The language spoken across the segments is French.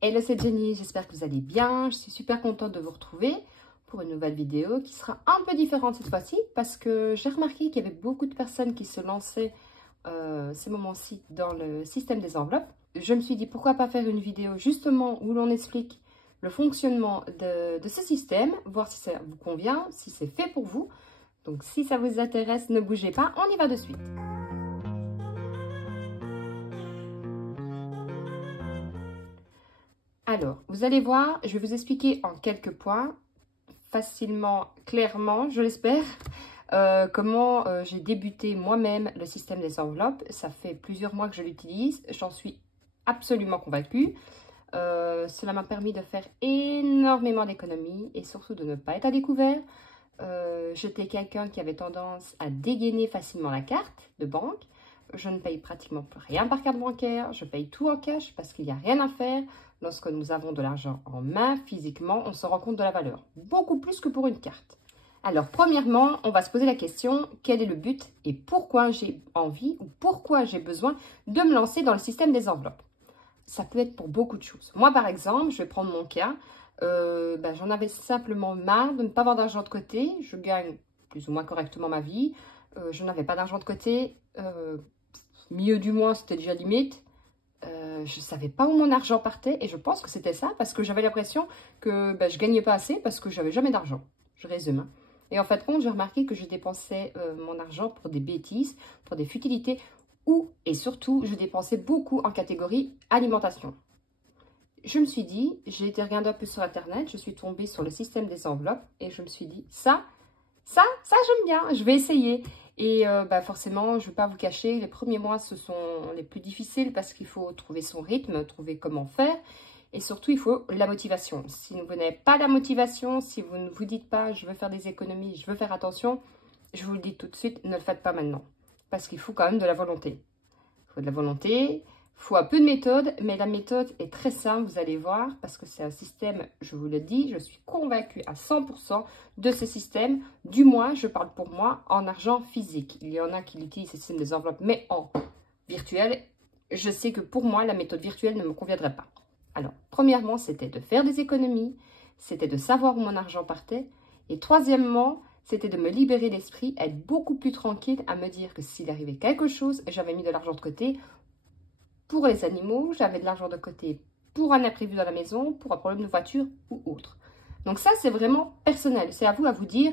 Hello, c'est Jenny, j'espère que vous allez bien. Je suis super contente de vous retrouver pour une nouvelle vidéo qui sera un peu différente cette fois-ci parce que j'ai remarqué qu'il y avait beaucoup de personnes qui se lançaient ces moments-ci dans le système des enveloppes. Je me suis dit pourquoi pas faire une vidéo justement où l'on explique le fonctionnement de ce système, voir si ça vous convient, si c'est fait pour vous. Donc si ça vous intéresse, ne bougez pas, on y va de suite. Alors, vous allez voir, je vais vous expliquer en quelques points, facilement, clairement, je l'espère, comment j'ai débuté moi-même le système des enveloppes. Ça fait plusieurs mois que je l'utilise, j'en suis absolument convaincue. Cela m'a permis de faire énormément d'économies et surtout de ne pas être à découvert. J'étais quelqu'un qui avait tendance à dégainer facilement la carte de banque. Je ne paye pratiquement plus rien par carte bancaire, je paye tout en cash parce qu'il n'y a rien à faire. Lorsque nous avons de l'argent en main, physiquement, on se rend compte de la valeur. Beaucoup plus que pour une carte. Alors, premièrement, on va se poser la question, quel est le but et pourquoi j'ai envie ou pourquoi j'ai besoin de me lancer dans le système des enveloppes? Ça peut être pour beaucoup de choses. Moi, par exemple, je vais prendre mon cas. J'en avais simplement marre de ne pas avoir d'argent de côté. Je gagne plus ou moins correctement ma vie. Je n'avais pas d'argent de côté. Milieu du mois, c'était déjà limite. Je ne savais pas où mon argent partait et je pense que c'était ça parce que j'avais l'impression que je ne gagnais pas assez parce que j'avais jamais d'argent. Je résume. Et en fait, j'ai remarqué que je dépensais mon argent pour des bêtises, pour des futilités et surtout, je dépensais beaucoup en catégorie alimentation. Je me suis dit, j'ai été regarder un peu sur Internet, je suis tombée sur le système des enveloppes et je me suis dit, ça j'aime bien, je vais essayer. Et forcément, je ne vais pas vous cacher, les premiers mois, ce sont les plus difficiles parce qu'il faut trouver son rythme, trouver comment faire. Et surtout, il faut la motivation. Si vous n'avez pas la motivation, si vous ne vous dites pas, je veux faire des économies, je veux faire attention, je vous le dis tout de suite, ne le faites pas maintenant. Parce qu'il faut quand même de la volonté. Il faut de la volonté, il faut un peu de méthode, mais la méthode est très simple, vous allez voir, parce que c'est un système, je vous le dis, je suis convaincue à 100% de ce système. Du moins, je parle pour moi, en argent physique. Il y en a qui l'utilisent, ce système des enveloppes, mais en virtuel. Je sais que pour moi, la méthode virtuelle ne me conviendrait pas. Alors, premièrement, c'était de faire des économies, c'était de savoir où mon argent partait. Et troisièmement, c'était de me libérer l'esprit, être beaucoup plus tranquille, à me dire que s'il arrivait quelque chose, j'avais mis de l'argent de côté pour les animaux, j'avais de l'argent de côté pour un imprévu dans la maison, pour un problème de voiture ou autre. Donc ça, c'est vraiment personnel. C'est à vous dire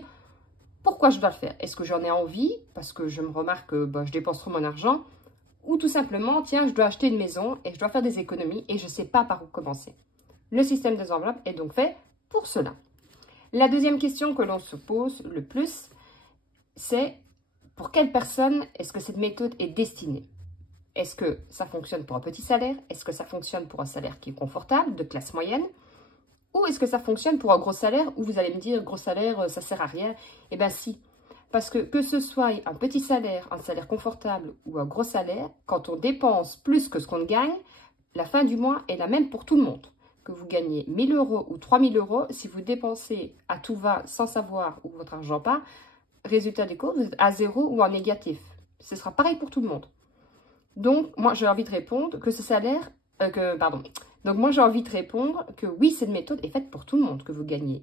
pourquoi je dois le faire. Est-ce que j'en ai envie, parce que je me remarque que je dépense trop mon argent, ou tout simplement, tiens, je dois acheter une maison et je dois faire des économies et je ne sais pas par où commencer. Le système des enveloppes est donc fait pour cela. La deuxième question que l'on se pose le plus, c'est pour quelle personne est-ce que cette méthode est destinée? Est-ce que ça fonctionne pour un petit salaire? Est-ce que ça fonctionne pour un salaire qui est confortable, de classe moyenne? Ou est-ce que ça fonctionne pour un gros salaire où vous allez me dire, gros salaire, ça sert à rien? Eh bien si, parce que ce soit un petit salaire, un salaire confortable ou un gros salaire, quand on dépense plus que ce qu'on gagne, la fin du mois est la même pour tout le monde. Que vous gagnez 1 000 € ou 3 000 €, si vous dépensez à tout va sans savoir où votre argent part, résultat des courses, vous êtes à zéro ou en négatif. Ce sera pareil pour tout le monde. Donc, moi, j'ai envie de répondre que ce salaire... Donc, moi, j'ai envie de répondre que oui, cette méthode est faite pour tout le monde. Que vous gagnez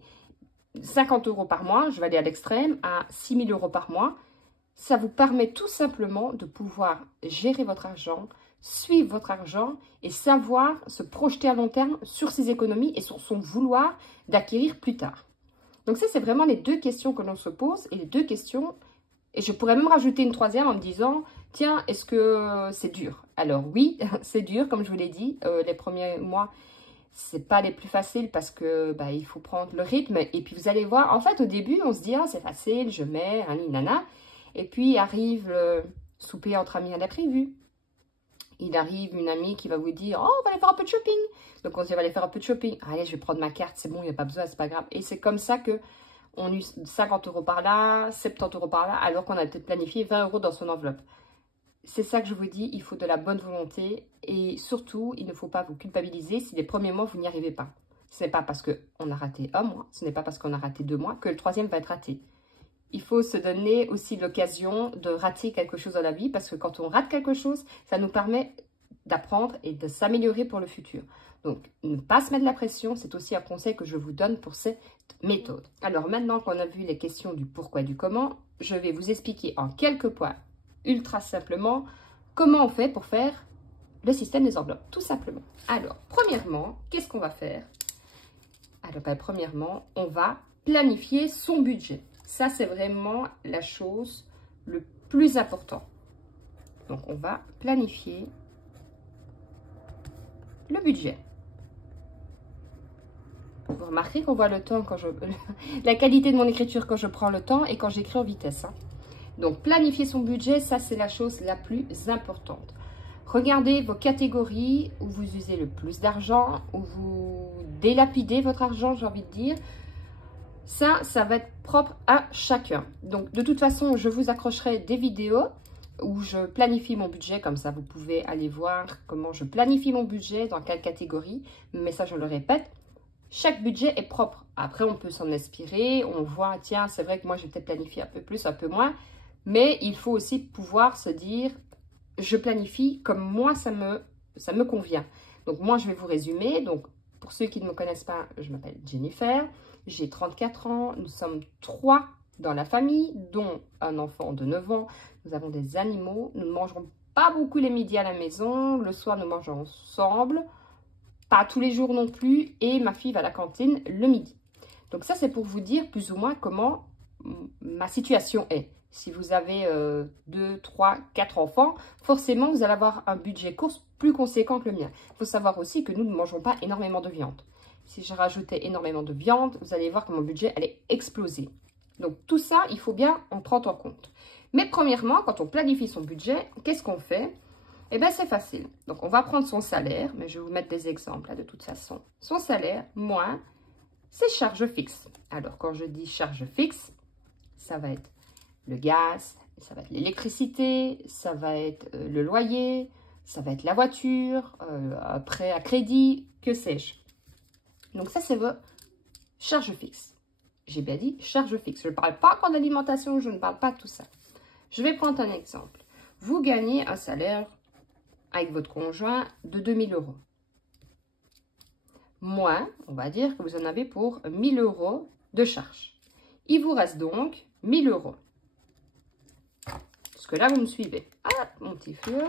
50 € par mois, je vais aller à l'extrême, à 6 000 € par mois. Ça vous permet tout simplement de pouvoir gérer votre argent, suivre votre argent et savoir se projeter à long terme sur ses économies et sur son vouloir d'acquérir plus tard. Donc ça, c'est vraiment les deux questions que l'on se pose et les deux questions... Et je pourrais même rajouter une troisième en me disant, tiens, est-ce que c'est dur? Alors oui, c'est dur, comme je vous l'ai dit. Les premiers mois, c'est pas les plus faciles parce que il faut prendre le rythme. Et puis vous allez voir, en fait, au début, on se dit, ah, c'est facile, je mets, nana. Et puis arrive le souper entre amis à l'imprévu. Il arrive une amie qui va vous dire, oh, on va aller faire un peu de shopping. Donc on se dit, on va aller faire un peu de shopping. Allez, je vais prendre ma carte, c'est bon, il n'y a pas besoin, c'est pas grave. Et c'est comme ça que on a eu 50 € par là, 70 € par là, alors qu'on a peut-être planifié 20 € dans son enveloppe. C'est ça que je vous dis, il faut de la bonne volonté et surtout, il ne faut pas vous culpabiliser si les premiers mois, vous n'y arrivez pas. Ce n'est pas parce qu'on a raté un mois, ce n'est pas parce qu'on a raté 2 mois que le troisième va être raté. Il faut se donner aussi l'occasion de rater quelque chose dans la vie parce que quand on rate quelque chose, ça nous permet d'apprendre et de s'améliorer pour le futur. Donc, ne pas se mettre la pression, c'est aussi un conseil que je vous donne pour cette méthode. Alors, maintenant qu'on a vu les questions du pourquoi et du comment, je vais vous expliquer en quelques points, ultra simplement, comment on fait pour faire le système des enveloppes, tout simplement. Alors, premièrement, qu'est-ce qu'on va faire? Alors, premièrement, on va planifier son budget. Ça, c'est vraiment la chose le plus importante. Donc, on va planifier le budget. Vous remarquez qu'on voit le temps quand je... la qualité de mon écriture quand je prends le temps et quand j'écris en vitesse. Hein. Donc, planifier son budget, ça, c'est la chose la plus importante. Regardez vos catégories où vous usez le plus d'argent, où vous délapidez votre argent, j'ai envie de dire. Ça va être propre à chacun. Donc, de toute façon, je vous accrocherai des vidéos où je planifie mon budget. Comme ça, vous pouvez aller voir comment je planifie mon budget, dans quelle catégorie. Mais ça, je le répète, chaque budget est propre. Après, on peut s'en inspirer. On voit, tiens, c'est vrai que moi, j'ai peut-être planifié un peu plus, un peu moins. Mais il faut aussi pouvoir se dire, je planifie comme moi, ça me convient. Donc, moi, je vais vous résumer. Donc, pour ceux qui ne me connaissent pas, je m'appelle Jennifer. J'ai 34 ans. Nous sommes 3 dans la famille, dont un enfant de 9 ans. Nous avons des animaux. Nous ne mangerons pas beaucoup les midis à la maison. Le soir, nous mangeons ensemble. Pas tous les jours non plus. Et ma fille va à la cantine le midi. Donc, ça, c'est pour vous dire plus ou moins comment ma situation est. Si vous avez 2, 3, 4 enfants, forcément, vous allez avoir un budget course plus conséquent que le mien. Il faut savoir aussi que nous ne mangeons pas énormément de viande. Si je rajoutais énormément de viande, vous allez voir que mon budget allait exploser. Donc, tout ça, il faut bien en prendre en compte. Mais premièrement, quand on planifie son budget, qu'est-ce qu'on fait? Eh bien, c'est facile. Donc, on va prendre son salaire, mais je vais vous mettre des exemples là, de toute façon. Son salaire, moins ses charges fixes. Alors, quand je dis charges fixes, ça va être le gaz, ça va être l'électricité, ça va être le loyer, ça va être la voiture, un prêt à crédit, que sais-je. Donc ça, c'est vos charges fixes. J'ai bien dit charges fixes. Je ne parle pas encore d'alimentation, je ne parle pas de tout ça. Je vais prendre un exemple. Vous gagnez un salaire avec votre conjoint de 2 000 €. Moins, on va dire que vous en avez pour 1 000 € de charges. Il vous reste donc 1 000 €. Parce que là, vous me suivez. Ah, mon petit feu.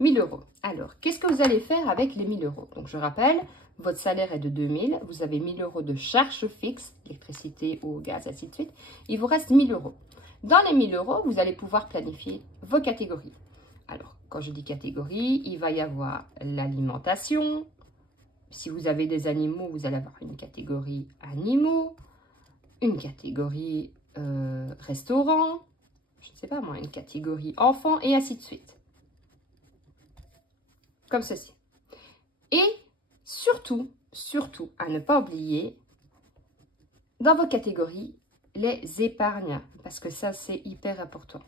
1 000 €. Alors, qu'est-ce que vous allez faire avec les 1 000 €? Donc, je rappelle, votre salaire est de 2 000. Vous avez 1 000 € de charges fixes, électricité, eau, gaz, ainsi de suite. Il vous reste 1 000 €. Dans les 1 000 €, vous allez pouvoir planifier vos catégories. Alors, quand je dis catégorie, il va y avoir l'alimentation. Si vous avez des animaux, vous allez avoir une catégorie animaux, une catégorie restaurant, je ne sais pas moi, une catégorie enfants et ainsi de suite. Comme ceci. Et surtout, surtout, à ne pas oublier, dans vos catégories, les épargnes. Parce que ça, c'est hyper important.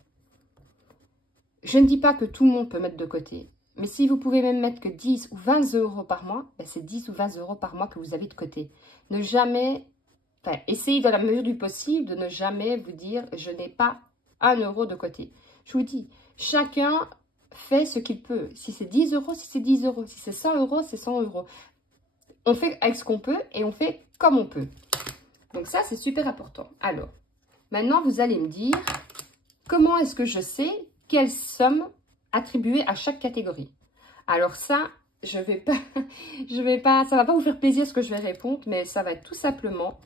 Je ne dis pas que tout le monde peut mettre de côté. Mais si vous pouvez même mettre que 10 ou 20 € par mois, ben c'est 10 ou 20 € par mois que vous avez de côté. Ne jamais, enfin, essayez dans la mesure du possible de ne jamais vous dire « je n'ai pas 1 € de côté ». Je vous dis, chacun fait ce qu'il peut. Si c'est 10 €, si c'est 10 €. Si c'est 100 €, c'est 100 €. On fait avec ce qu'on peut et on fait comme on peut. Donc ça, c'est super important. Alors, maintenant, vous allez me dire comment est-ce que je sais quelle somme attribuer à chaque catégorie. Alors ça, ça va pas vous faire plaisir ce que je vais répondre, mais ça va être tout simplement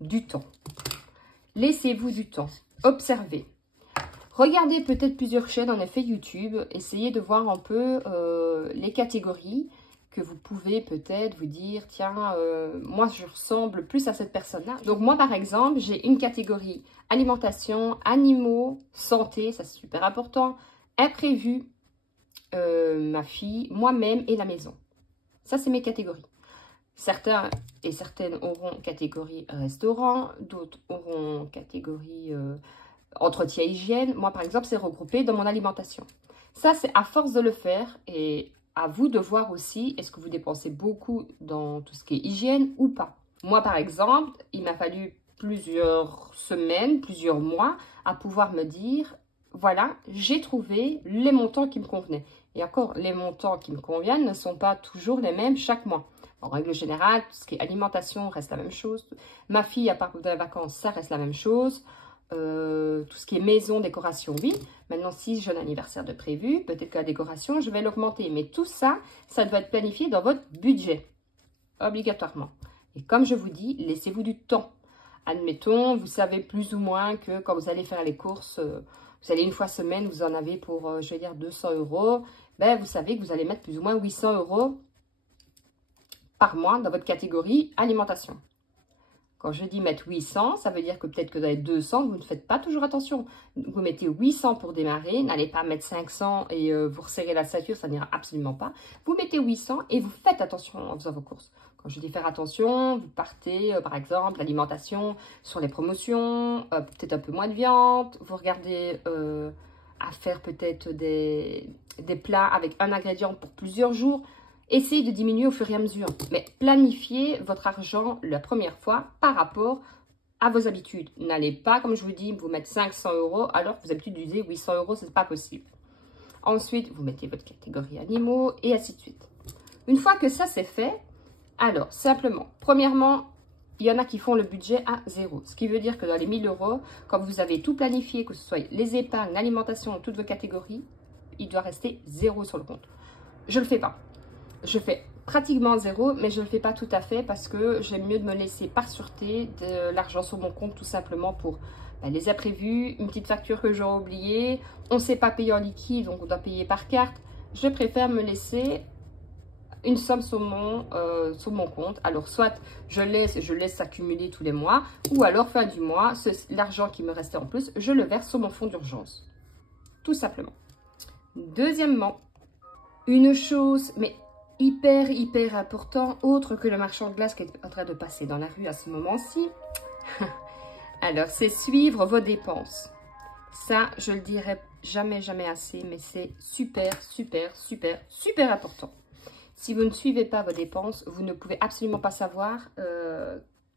du temps. Laissez-vous du temps. Observez. Regardez peut-être plusieurs chaînes, en effet YouTube. Essayez de voir un peu les catégories que vous pouvez peut-être vous dire, tiens, moi je ressemble plus à cette personne-là. Donc moi par exemple, j'ai une catégorie alimentation, animaux, santé, ça c'est super important, imprévu, ma fille, moi-même et la maison. Ça c'est mes catégories. Certains et certaines auront catégorie restaurant, d'autres auront catégorie entretien hygiène. Moi par exemple, c'est regroupé dans mon alimentation. Ça c'est à force de le faire et à vous de voir aussi, est-ce que vous dépensez beaucoup dans tout ce qui est hygiène ou pas. Moi, par exemple, il m'a fallu plusieurs semaines, plusieurs mois, à pouvoir me dire, voilà, j'ai trouvé les montants qui me convenaient. Et encore, les montants qui me conviennent ne sont pas toujours les mêmes chaque mois. En règle générale, tout ce qui est alimentation reste la même chose. Ma fille, à part de la vacances, ça reste la même chose. Tout ce qui est maison, décoration, oui. Maintenant, si j'ai un anniversaire de prévu, peut-être que la décoration, je vais l'augmenter. Mais tout ça, ça doit être planifié dans votre budget, obligatoirement. Et comme je vous dis, laissez-vous du temps. Admettons, vous savez plus ou moins que quand vous allez faire les courses, vous allez une fois semaine, vous en avez pour, je vais dire, 200 €. Ben, vous savez que vous allez mettre plus ou moins 800 € par mois dans votre catégorie alimentation. Quand je dis mettre 800, ça veut dire que peut-être que vous avez 200, vous ne faites pas toujours attention. Vous mettez 800 pour démarrer, n'allez pas mettre 500 et vous resserrez la ceinture, ça n'ira absolument pas. Vous mettez 800 et vous faites attention en faisant vos courses. Quand je dis faire attention, vous partez par exemple l'alimentation sur les promotions, peut-être un peu moins de viande, vous regardez à faire peut-être des plats avec un ingrédient pour plusieurs jours. Essayez de diminuer au fur et à mesure, mais planifiez votre argent la première fois par rapport à vos habitudes. N'allez pas, comme je vous dis, vous mettre 500 € alors que vous avez l'habitude d'utiliser 800 €, ce n'est pas possible. Ensuite, vous mettez votre catégorie animaux et ainsi de suite. Une fois que ça c'est fait, alors simplement, premièrement, il y en a qui font le budget à 0. Ce qui veut dire que dans les 1000 €, quand vous avez tout planifié, que ce soit les épargnes, l'alimentation, toutes vos catégories, il doit rester 0 sur le compte. Je ne le fais pas. Je fais pratiquement 0, mais je ne le fais pas tout à fait parce que j'aime mieux de me laisser par sûreté de l'argent sur mon compte tout simplement pour les imprévus, une petite facture que j'aurais oubliée, on ne sait pas payer en liquide, donc on doit payer par carte. Je préfère me laisser une somme sur mon compte. Alors, soit je laisse s'accumuler tous les mois, ou alors fin du mois, l'argent qui me restait en plus, je le verse sur mon fonds d'urgence. Tout simplement. Deuxièmement, une chose, mais hyper important, autre que le marchand de glace qui est en train de passer dans la rue à ce moment-ci. Alors, c'est suivre vos dépenses. Ça, je le dirai jamais assez, mais c'est super important. Si vous ne suivez pas vos dépenses, vous ne pouvez absolument pas savoir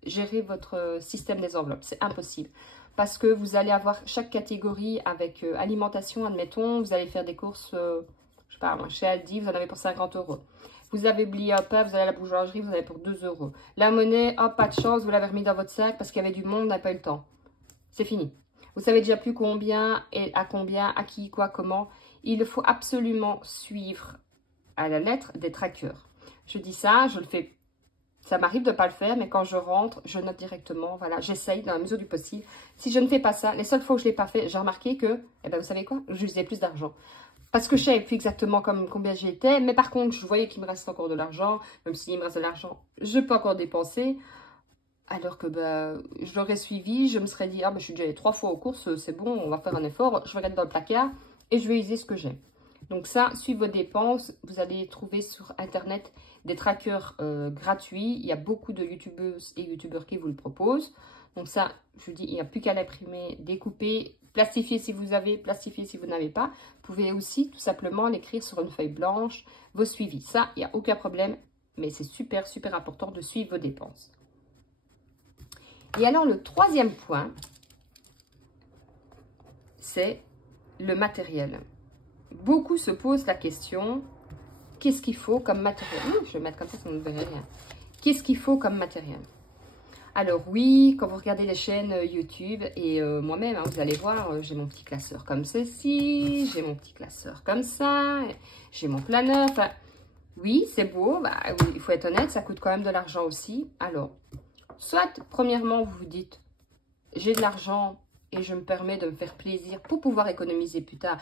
gérer votre système des enveloppes. C'est impossible. Parce que vous allez avoir chaque catégorie avec alimentation, admettons, vous allez faire des courses... je sais pas, moi, chez Aldi, vous en avez pour 50 €. Vous avez oublié un pain, vous allez à la boulangerie, vous en avez pour 2 €. La monnaie, oh, pas de chance, vous l'avez remis dans votre sac parce qu'il y avait du monde, on n'a pas eu le temps. C'est fini. Vous savez déjà plus combien, et à combien, à qui, quoi, comment. Il faut absolument suivre à la lettre des trackers. Je dis ça, je le fais. Ça m'arrive de ne pas le faire, mais quand je rentre, je note directement. Voilà, j'essaye dans la mesure du possible. Si je ne fais pas ça, les seules fois où je ne l'ai pas fait, j'ai remarqué que, eh ben, vous savez quoi, j'utilisais plus d'argent. Parce que je ne savais plus exactement combien j'étais. Mais par contre, je voyais qu'il me reste encore de l'argent. Même s'il me reste de l'argent, je peux encore dépenser. Alors que je l'aurais suivi, je me serais dit, ah je suis déjà allée 3 fois aux courses, c'est bon, on va faire un effort. Je vais regarder dans le placard et je vais utiliser ce que j'ai. Donc ça, suivez vos dépenses. Vous allez trouver sur Internet des trackers gratuits. Il y a beaucoup de youtubeuses et youtubeurs qui vous le proposent. Donc ça, je vous dis, il n'y a plus qu'à l'imprimer, découper, plastifier si vous avez, plastifier si vous n'avez pas. Vous pouvez aussi tout simplement l'écrire sur une feuille blanche, vos suivis. Ça, il n'y a aucun problème, mais c'est super important de suivre vos dépenses. Et alors, le troisième point, c'est le matériel. Beaucoup se posent la question, qu'est-ce qu'il faut comme matériel? Je vais mettre comme ça, ne verrez rien. Qu'est-ce qu'il faut comme matériel? Alors oui, quand vous regardez les chaînes YouTube, et moi-même, hein, vous allez voir, j'ai mon petit classeur comme ceci, j'ai mon petit classeur comme ça, j'ai mon planeur. Enfin, oui, c'est beau, oui, il faut être honnête, ça coûte quand même de l'argent aussi. Alors, soit, premièrement, vous vous dites, j'ai de l'argent et je me permets de me faire plaisir pour pouvoir économiser plus tard.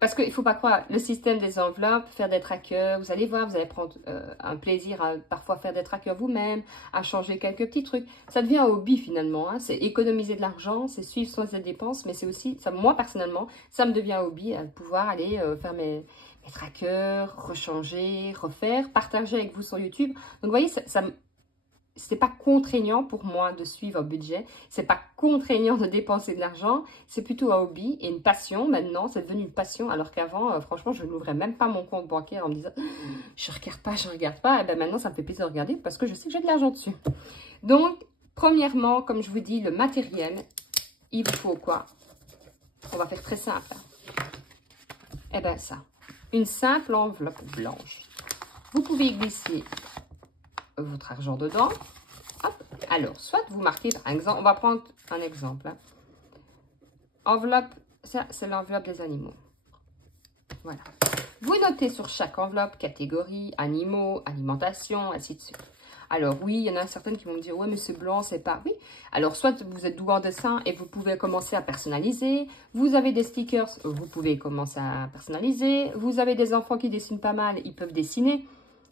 Parce qu'il ne faut pas croire, le système des enveloppes, faire des trackers, vous allez voir, vous allez prendre un plaisir à parfois faire des trackers vous-même, à changer quelques petits trucs. Ça devient un hobby finalement, hein. C'est économiser de l'argent, c'est suivre ses dépenses, mais c'est aussi, ça, moi personnellement, ça me devient un hobby, à pouvoir aller faire mes trackers, rechanger, refaire, partager avec vous sur YouTube. Donc vous voyez, c'est pas contraignant pour moi de suivre un budget. C'est pas contraignant de dépenser de l'argent. C'est plutôt un hobby et une passion. Maintenant, c'est devenu une passion. Alors qu'avant, franchement, je n'ouvrais même pas mon compte bancaire en me disant « je regarde pas ». Et bien maintenant, ça me fait plaisir de regarder parce que je sais que j'ai de l'argent dessus. Donc, premièrement, comme je vous dis, le matériel, il vous faut quoi? On va faire très simple. Eh bien, ça. une simple enveloppe blanche. Vous pouvez y glisser votre argent dedans. Hop. Alors, soit vous marquez, par exemple, on va prendre un exemple. Hein. Enveloppe, ça c'est l'enveloppe des animaux. Voilà. Vous notez sur chaque enveloppe, catégorie, animaux, alimentation, ainsi de suite. Alors oui, il y en a certaines qui vont me dire, ouais mais c'est blanc, c'est pas... Oui, alors soit vous êtes doué en dessin et vous pouvez commencer à personnaliser. Vous avez des stickers, vous pouvez commencer à personnaliser. Vous avez des enfants qui dessinent pas mal, ils peuvent dessiner.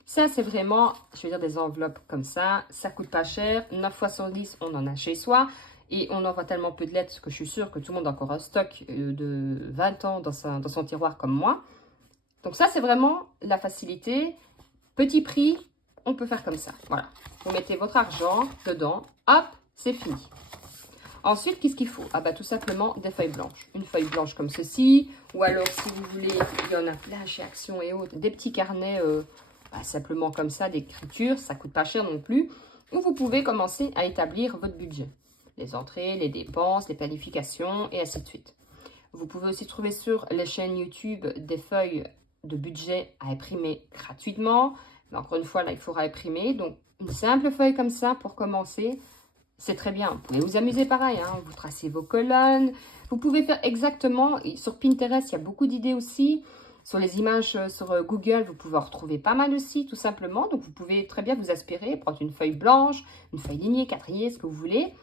Ça, c'est vraiment, je veux dire, des enveloppes comme ça. Ça coûte pas cher. 9 fois sur 10, on en a chez soi. Et on envoie tellement peu de lettres que je suis sûre que tout le monde a encore un stock de 20 ans dans son tiroir comme moi. Donc ça, c'est vraiment la facilité. Petit prix, on peut faire comme ça. Voilà. Vous mettez votre argent dedans. Hop, c'est fini. Ensuite, qu'est-ce qu'il faut? Ah bah tout simplement des feuilles blanches. Une feuille blanche comme ceci. Ou alors, si vous voulez, il y en a plein chez Action et autres. Des petits carnets simplement comme ça, d'écriture. Ça coûte pas cher non plus. Où vous pouvez commencer à établir votre budget. Les entrées, les dépenses, les planifications et ainsi de suite. Vous pouvez aussi trouver sur les chaînes YouTube des feuilles de budget à imprimer gratuitement. Mais encore une fois, là, il faudra imprimer. Donc, une simple feuille comme ça pour commencer, c'est très bien. Vous pouvez vous amuser pareil. Hein. Vous tracez vos colonnes. Vous pouvez faire exactement. Sur Pinterest, il y a beaucoup d'idées aussi. Sur les images sur Google, vous pouvez en retrouver pas mal aussi, tout simplement. Donc, vous pouvez très bien vous inspirer, prendre une feuille blanche, une feuille lignée, quadrillée, ce que vous voulez.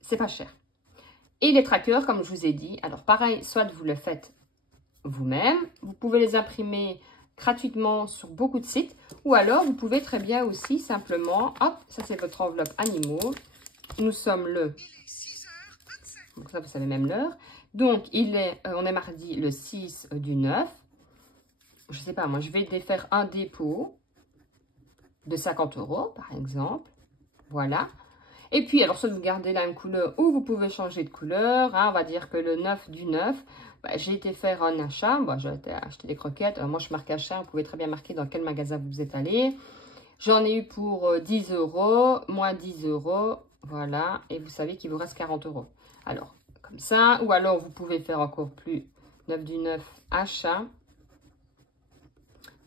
C'est pas cher. Et les trackers, comme je vous ai dit, alors pareil, soit vous le faites vous-même, vous pouvez les imprimer gratuitement sur beaucoup de sites, ou alors vous pouvez très bien aussi simplement, hop, ça c'est votre enveloppe animaux, nous sommes le, donc ça vous savez même l'heure, donc on est mardi le 6 du 9, je sais pas moi, je vais défaire un dépôt de 50 € par exemple, voilà. Et puis, alors, soit vous gardez la même couleur ou vous pouvez changer de couleur. Hein, on va dire que le 9 du 9, bah, j'ai été faire un achat. Bah, j'ai été acheter des croquettes. Alors, moi, je marque achat. Vous pouvez très bien marquer dans quel magasin vous êtes allé. J'en ai eu pour 10 €, moins 10 €. Voilà. Et vous savez qu'il vous reste 40 €. Alors, comme ça. Ou alors, vous pouvez faire encore plus. 9 du 9, achat.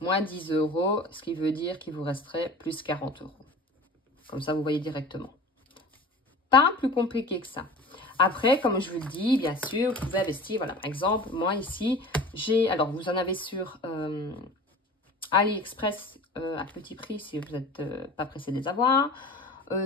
Moins 10 €. Ce qui veut dire qu'il vous resterait plus 40 €. Comme ça, vous voyez directement. Pas plus compliqué que ça. Après, comme je vous le dis, bien sûr, vous pouvez investir. Voilà, par exemple, moi ici, j'ai... Alors, vous en avez sur AliExpress à petit prix si vous n'êtes pas pressé de les avoir.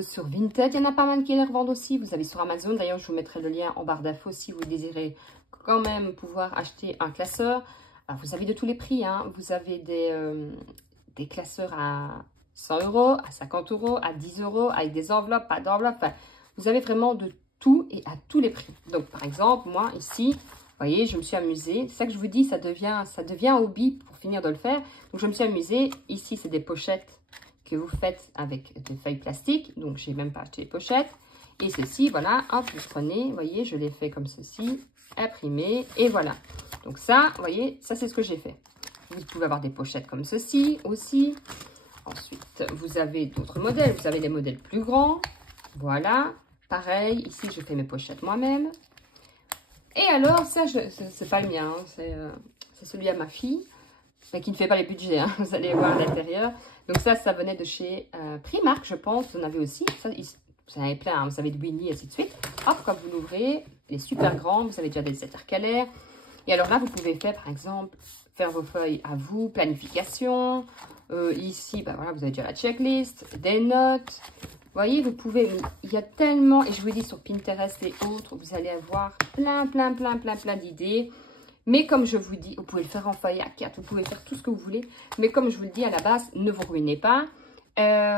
Sur Vinted, il y en a pas mal qui les revendent aussi. Vous avez sur Amazon. D'ailleurs, je vous mettrai le lien en barre d'infos si vous désirez quand même pouvoir acheter un classeur. Alors, vous avez de tous les prix. Hein. Vous avez des classeurs à 100 €, à 50 €, à 10 € avec des enveloppes, pas d'enveloppes. Enfin, vous avez vraiment de tout et à tous les prix. Donc, par exemple, moi, ici, vous voyez, je me suis amusée. C'est ça que je vous dis, ça devient un hobby pour finir de le faire. Donc, je me suis amusée. Ici, c'est des pochettes que vous faites avec des feuilles plastiques. Donc, je n'ai même pas acheté les pochettes. Et ceci, voilà, hop, vous prenez, vous voyez, je l'ai fait comme ceci, imprimé, et voilà. Donc, ça, vous voyez, ça, c'est ce que j'ai fait. Vous pouvez avoir des pochettes comme ceci aussi. Ensuite, vous avez d'autres modèles. Vous avez des modèles plus grands. Voilà. Pareil, ici, je fais mes pochettes moi-même. Et alors, ça, c'est pas le mien. Hein, c'est celui à ma fille. Mais qui ne fait pas les budgets. Hein, vous allez voir à l'intérieur. Donc ça venait de chez Primark, je pense. Vous en avez aussi. Ça, vous en avez plein. Hein, vous avez de Winnie, et ainsi de suite. Hop, quand vous l'ouvrez, il est super grand. Vous avez déjà des intercalaires. Et alors là, vous pouvez faire, par exemple, faire vos feuilles à vous, planification. Ici, bah voilà, vous avez déjà la checklist, des notes. Vous voyez, vous pouvez, il y a tellement, et je vous dis sur Pinterest et autres, vous allez avoir plein d'idées. Mais comme je vous dis, vous pouvez le faire en feuille A4, vous pouvez faire tout ce que vous voulez. Mais comme je vous le dis à la base, ne vous ruinez pas.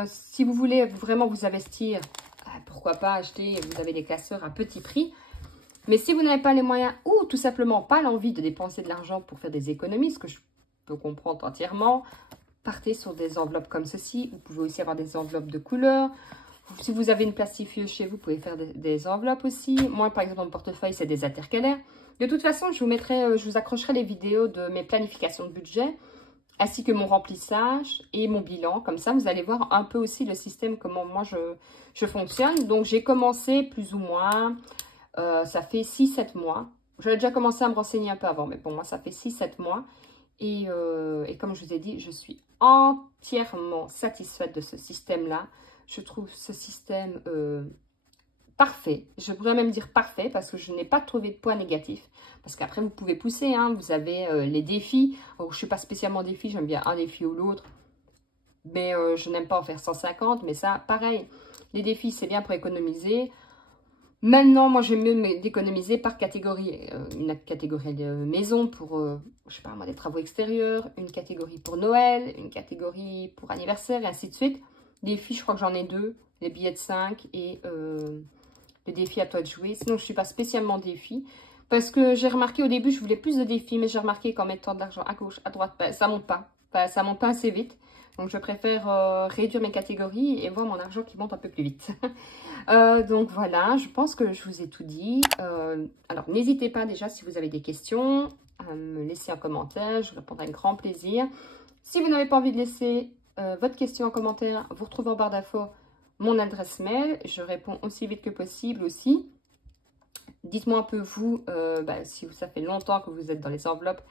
Si vous voulez vraiment vous investir, pourquoi pas acheter, vous avez des classeurs à petit prix. Mais si vous n'avez pas les moyens ou tout simplement pas l'envie de dépenser de l'argent pour faire des économies, ce que je peux comprendre entièrement, partez sur des enveloppes comme ceci. Vous pouvez aussi avoir des enveloppes de couleurs. Si vous avez une plastifieuse chez vous, vous pouvez faire des enveloppes aussi. Moi, par exemple, mon portefeuille, c'est des intercalaires. De toute façon, je vous accrocherai les vidéos de mes planifications de budget, ainsi que mon remplissage et mon bilan. Comme ça, vous allez voir un peu aussi le système, comment moi je fonctionne. Donc, j'ai commencé plus ou moins, ça fait 6-7 mois. J'avais déjà commencé à me renseigner un peu avant, mais pour moi, ça fait 6-7 mois. Et comme je vous ai dit, je suis entièrement satisfaite de ce système-là. Je trouve ce système parfait. Je pourrais même dire parfait parce que je n'ai pas trouvé de points négatifs. Parce qu'après, vous pouvez pousser. Hein. Vous avez les défis. Alors, je ne suis pas spécialement défi. J'aime bien un défi ou l'autre. Mais je n'aime pas en faire 150. Mais ça, pareil. Les défis, c'est bien pour économiser. Maintenant, moi, j'aime mieux d'économiser par catégorie. Une catégorie de maison pour, je sais pas moi, des travaux extérieurs. Une catégorie pour Noël. Une catégorie pour anniversaire et ainsi de suite. Défis, je crois que j'en ai 2. Les billets de 5 et le défi à toi de jouer. Sinon, je ne suis pas spécialement défi. Parce que j'ai remarqué au début, je voulais plus de défis. Mais j'ai remarqué qu'en mettant de l'argent à gauche, à droite, ben, ça ne monte pas. Ben, ça ne monte pas assez vite. Donc, je préfère réduire mes catégories et voir mon argent qui monte un peu plus vite. Donc, voilà, je pense que je vous ai tout dit. Alors, n'hésitez pas déjà si vous avez des questions à me laisser un commentaire. Je répondrai avec grand plaisir. Si vous n'avez pas envie de laisser votre question en commentaire, vous retrouvez en barre d'infos mon adresse mail. Je réponds aussi vite que possible aussi. Dites-moi un peu vous, si ça fait longtemps que vous êtes dans les enveloppes,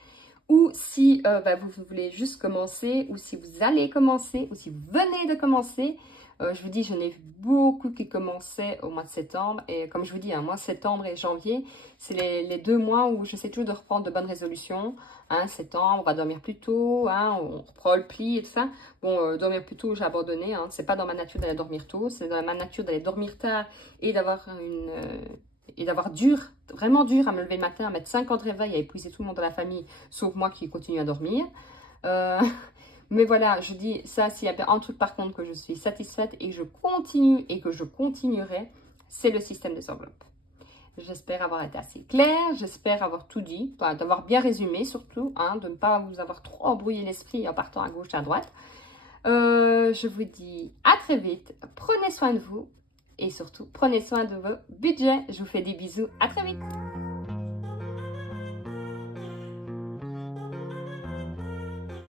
ou si vous voulez juste commencer, ou si vous allez commencer, ou si vous venez de commencer. Je vous dis, j'en ai vu beaucoup qui commençaient au mois de septembre. Et comme je vous dis, moi, septembre et janvier, c'est les 2 mois où j'essaie toujours de reprendre de bonnes résolutions. Hein, septembre, on va dormir plus tôt, hein, on reprend le pli et tout ça. Bon, dormir plus tôt, j'ai abandonné. Hein, c'est pas dans ma nature d'aller dormir tôt, c'est dans ma nature d'aller dormir tard et d'avoir vraiment dur à me lever le matin, à mettre 50 réveils, à épuiser tout le monde dans la famille, sauf moi qui continue à dormir. Mais voilà, je dis ça, s'il y a un truc par contre que je suis satisfaite et que je continue et que je continuerai, c'est le système des enveloppes. J'espère avoir été assez claire, j'espère avoir tout dit, d'avoir bien résumé surtout, hein, de ne pas vous avoir trop embrouillé l'esprit en partant à gauche, à droite. Je vous dis à très vite, prenez soin de vous et surtout prenez soin de vos budgets. Je vous fais des bisous, à très vite.